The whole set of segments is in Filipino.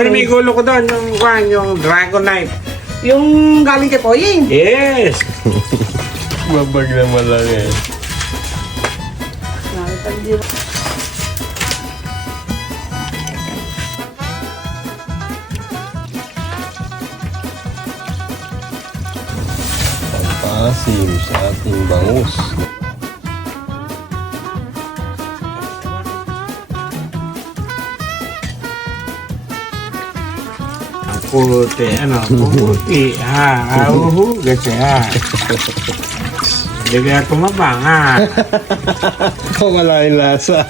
Ano may gulo ko doon, yung Dragon Knife. Yung galing kay Poying. Yes! Babag naman lang eh. Pampasim sa ating bangus. Puti, puti. Kasi Hindi kaya tumabang, Wala yung lasa.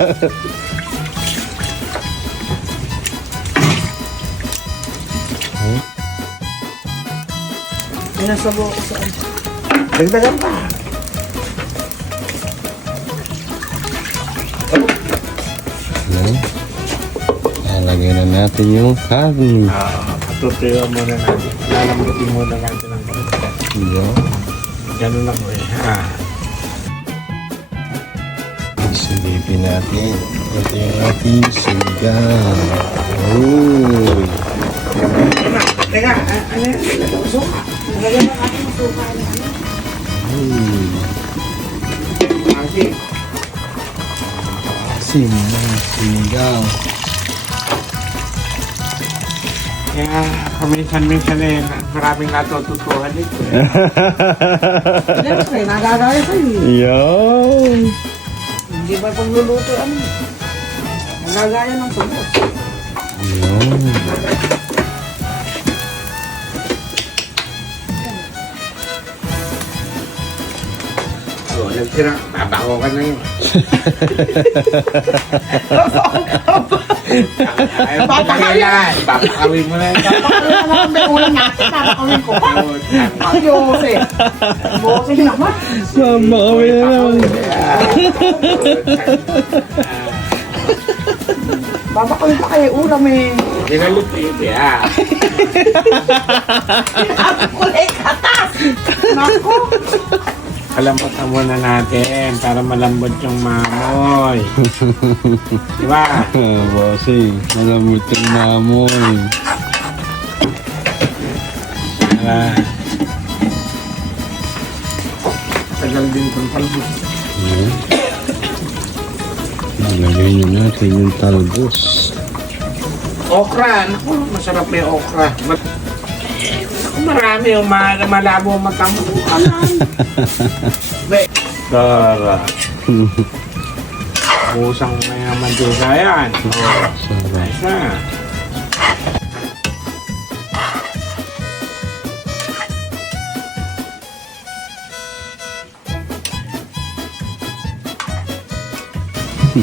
Pinasabo ko sa Dagdagan pa. Lalagay na natin yung karne. Patutuyo muna natin. Lalambutin muna natin ang karne. Yan. Ganun lang eh, Silipin natin. Ito yung ating sinigang. Uy. Teka, ano yan? Suka. Nalagyan na natin ng suka. Asin. Asim ng sinigang. Kaya paminsan-minsan eh, maraming natututuhan dito eh. Siyempre, nagagaya sa'yo. Yan. Hindi ba pagluluto ano? Nagagaya ng sunod. Yan. Oo, nagtira. Babako ka na yun. Papakawin mo na yun. Papakawin naman may ulam natin. Papakawin ko. Ang Jose. Jose naman. Sama kami na lang. Papakawin pa kayo ulam eh. Dinalupit eh, Kulay katas. Nako. Kalambutan muna natin para malambot yung mamoy. Diba? Bossing, malamot yung mamoy. Tagal din itong talbos. Nalagay na natin yung talbos. Okra, naku, masarap na yung okra. Marami yung malabo mata mo. Tara. Pusang may mantika yan. Sarap. Nice na.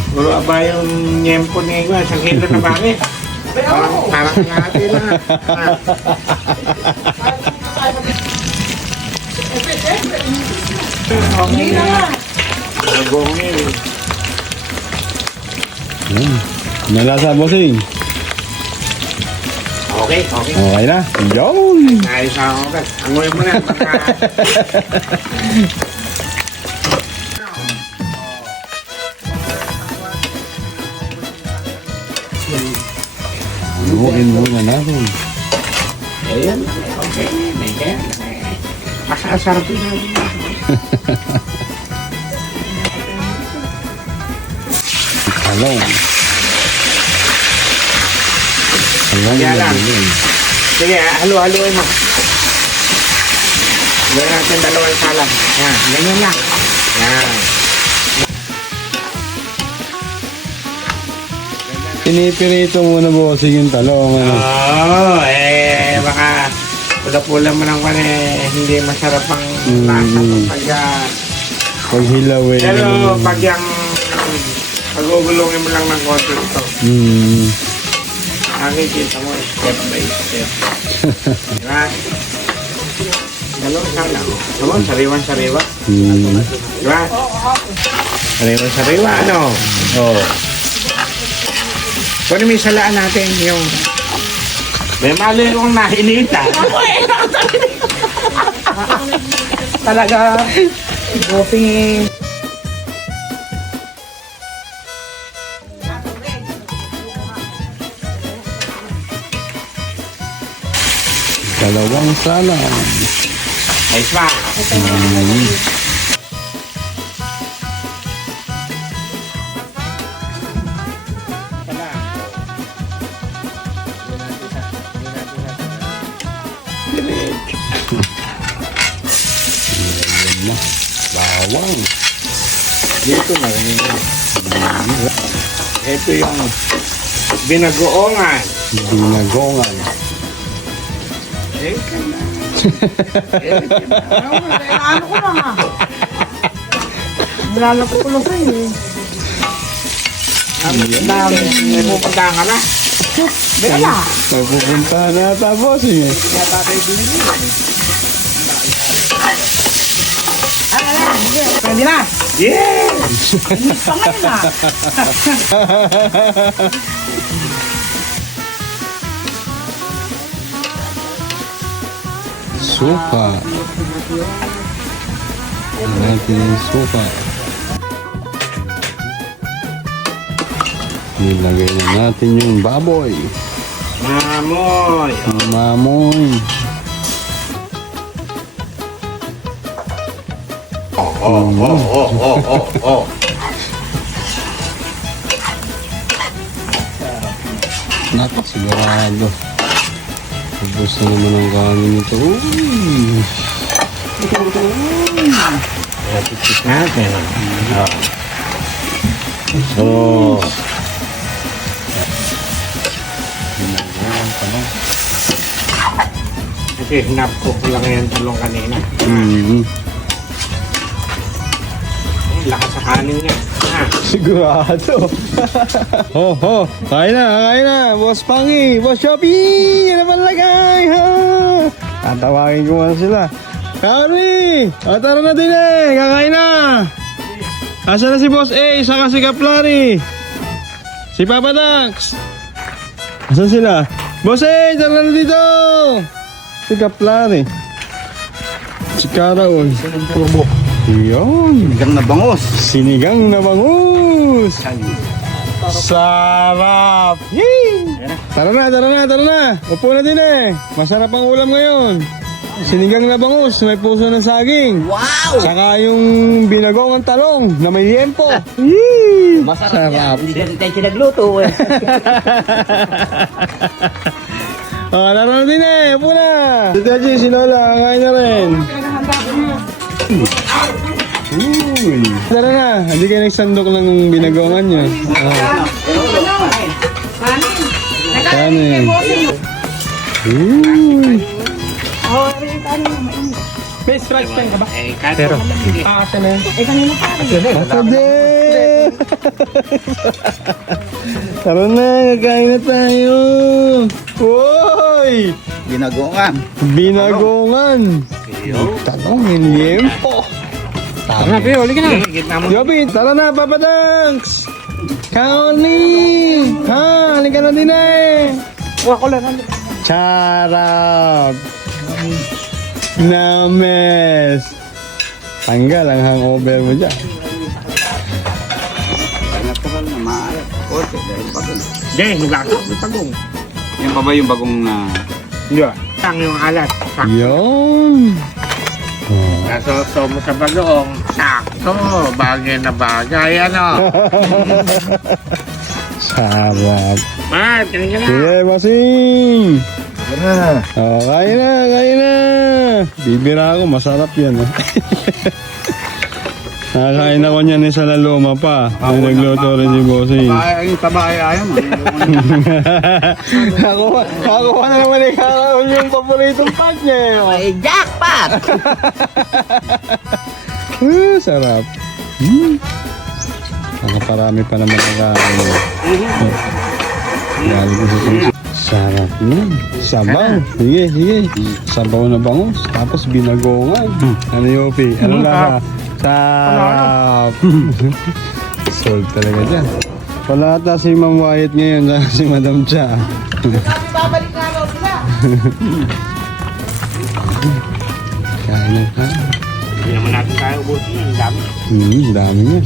Puro aba yung nyempo ni Iwa. Isang kilo na bakit? Parang natin na. Hindi na nga. Nagongil. Nalasa, bossing. Okay, okay. Okay na. Yun. Ayos na ako. Angoy mo na. Luin muna natin. Ayan. Okay. Ayan. Masasarap yun natin. Talong. Talong Kaya lang. yun. Sige, halo-haloin mo. Gawin natin dalawang salam. Yan, ganyan lang. Yan. Pinipirito muna, bossing, yung talong. Oo, baka pula-pula mo lang pala hindi masarap ang lasa pag Pag hilawin. pero pag yung pagugulungin mo lang ng konti ito. Nakikita mo step by step. Diba? Dalawang salam. Diba? Sariwan-sariwa. Diba? Sariwan-sariwa, ano? Oo. Kung may salaan natin yung may mali kong nahinita. Talaga. Boping. Dalawang salang. Ayos pa. Ayan na. Bawang. Dito na rin. Ito yung binagoongan. Binagongan. Eh, ka na. Ano ko lang ah. Nilalako ko lang sa'yo eh. May pupuntahan ka na. Wala. May pupunta na tapos eh. Pwede na. Yes! Gusto ngayon ah. Suka. Natin yung suka. Nilagay na natin yung baboy. Mamoy. Mamoy. Oh. Sigurado. Ubus na naman ang kanin nito. Uy! Natin. So, kasi hinap ko lang yung talong kanina. Lakas sa kanin niya. Sigurado. Kain na. Boss Pangi, Boss Shopee, ano man lagay, ha? Tatawagin ko man sila. Kami, tara na din eh, kakain na. Asa na si Boss A, saka si Kaplari? Si Papa Dax. Asan sila? Boss A, tara na dito. Si Kaplari. Si Karaon. Yun. Sinigang na bangus. Sarap. Yee! Tara na. Upo na din eh. Masarap ang ulam ngayon. Sinigang na bangus, may puso ng saging. Wow! Saka yung binagong ang talong na may liempo. Yee! Masarap. Hindi tayo nagluto eh. Tara na din eh. Upo na. Si Taji, si Lola, kain na rin. Uy. Tara na, hindi kayo nagsandok ng binagongan nyo. Kanin. Uy. May stripes pa ka ba? Eh, pero, Pakasya na yun. Eh, kanina pa rin. Pwede. Tara na, kakain na tayo. Uy. Binagongan. Talong, liempo. tara na, Pio, halika na. Gitna mo. Yobi, tara na, Papa Dax! Kaoli! Ha, halika na din eh! Huwag ko lang. Charap! Names! Tanggal ang hangover mo dyan. Hindi, nugato. May pagong. Yan pa ba yung bagong Yeah. Tang yung alat. Sakto. Yun! Oh. Nasoso mo sa bagong. Sakto. Bagay na bagay, ano? Sarap! Mart, kanin ka na. Sige, Basing! Oh, kain na! Bibira ako, masarap yan. Nakakain ako niyan ni sa laloma pa. May nagluto rin si Bossing. yung tabay ayaw mo. Ako na naman ikakaon yung paboritong part niya. Ay, jackpot! Sarap. Nakaparami pa naman ang kain. Galing ko sa puso. Sarap nun. Sabaw. Sige. Sabaw na bangus. Tapos binagongan. Ano Yopi? Ano lahat? Sarap. Sold talaga dyan. Wala ata si Ma'am Wyatt ngayon. Saka si Madam Cha. Babalik na ako sila. Kain na. Hindi naman natin kaya ubusin. Ang dami. Dami niya.